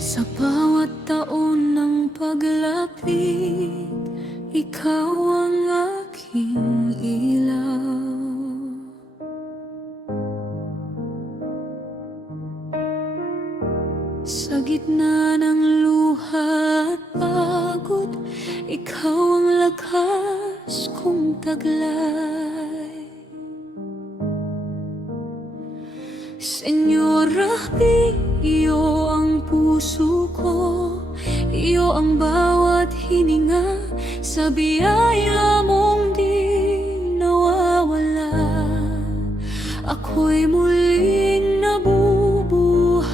Sa bawat taon ng paglapit, ikaw ang aking ilaw. Sa gitna ng luha at pagod, ikaw ang lakas kong taglay. Senyora, iyo ang puso ko, iyo ang bawat hininga, sa biyaya mong di nawawala. Ako'y muling nabubuhay.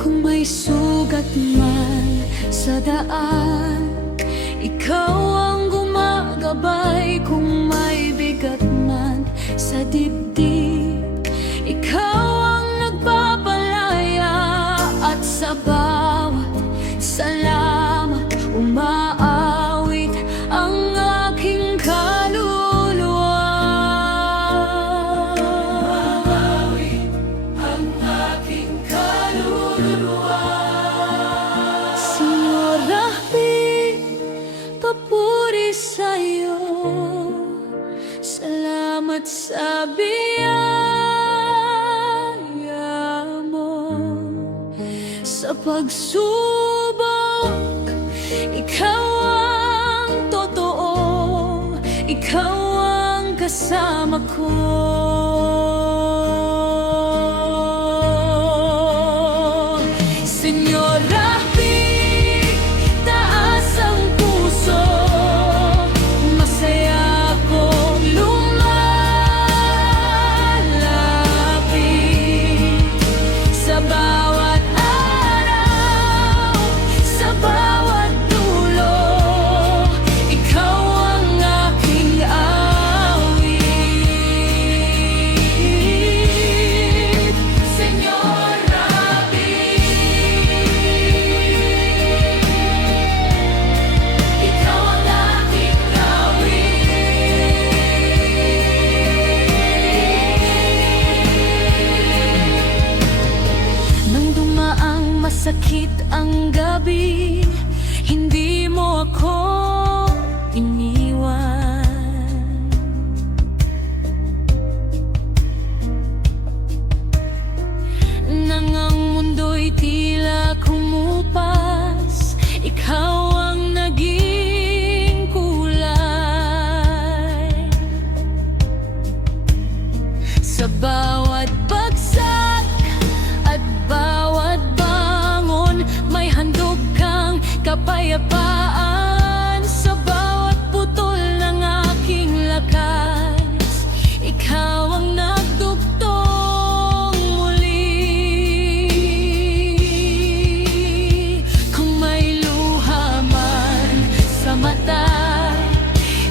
Kung may sugat man sa daan, ikaw ang gumagabay. Kung may bigat man sa dibdib, ikaw ang nagpapalaya. At sa bawat salamat, umaawit ang aking kaluluwa. Umaawit ang aking kaluluwa. Senyora, papuri sa'yo, salamat sa biyaya mo. Sa pagsubok, ikaw ang totoo, ikaw ang kasama ko. Senyora, taas ang puso, masaya akong lumalapit. Sa bawat araw, sa bawat dulo, ikaw ang aking awit. Senyora, ikaw ang aking awit. Nang dumaang masakit ang gabi, hindi mo ako iniwan. Nang ang mundo'y tila kumupas, ikaw ang naging kulay. Sa bawat bagsak at bawat bangon, may handog kang kapayapaan. Sa bawat putol ng aking lakas, ikaw ang nagdugtong muli. Kung may luha man sa mata,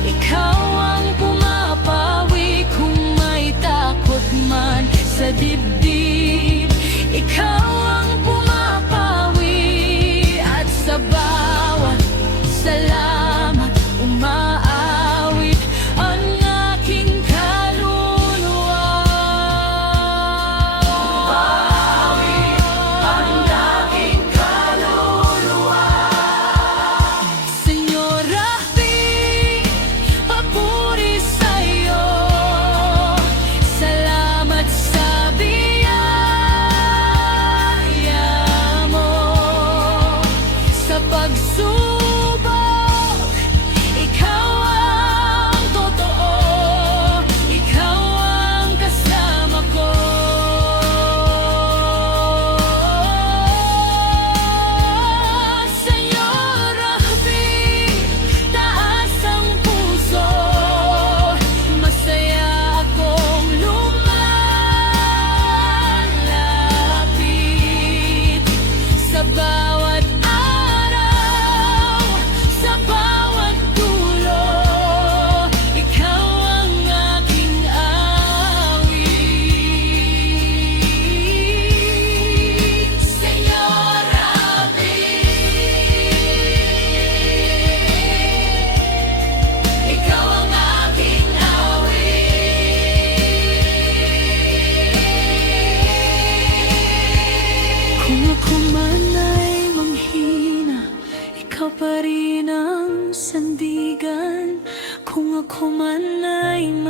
ikaw ang pumapawi. Kung may takot man sa dibdib, ikaw ang pumapawi. At sa bawat salamat, umaawit ang aking kaluluwa. Umaawit ang aking kaluluwa. Senyora, papuri sa'yo, salamat sa biyaya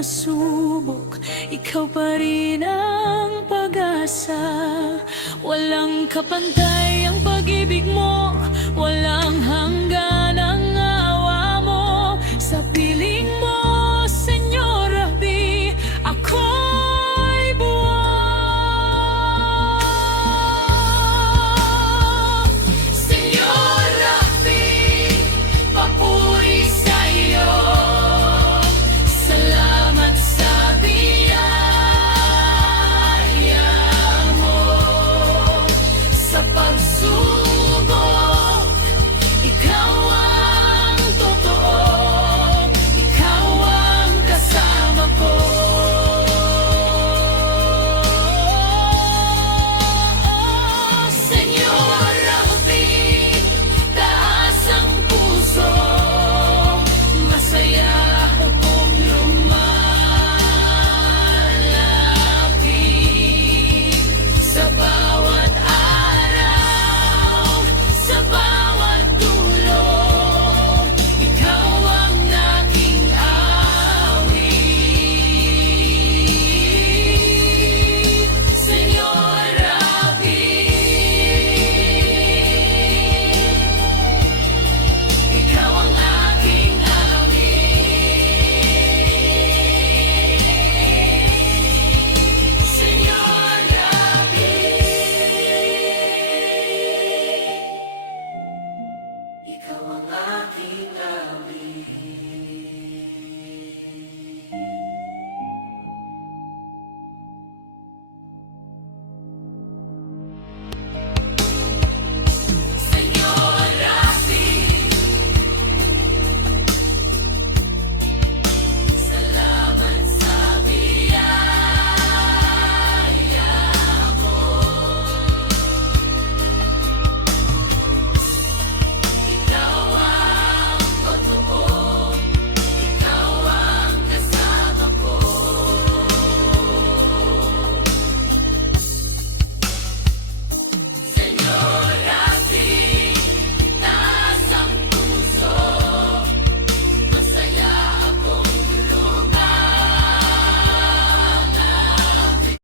mga subok, ikaw pa rin ang pag-asa. Walang kapantay ang pag-ibig mo, walang hanggan.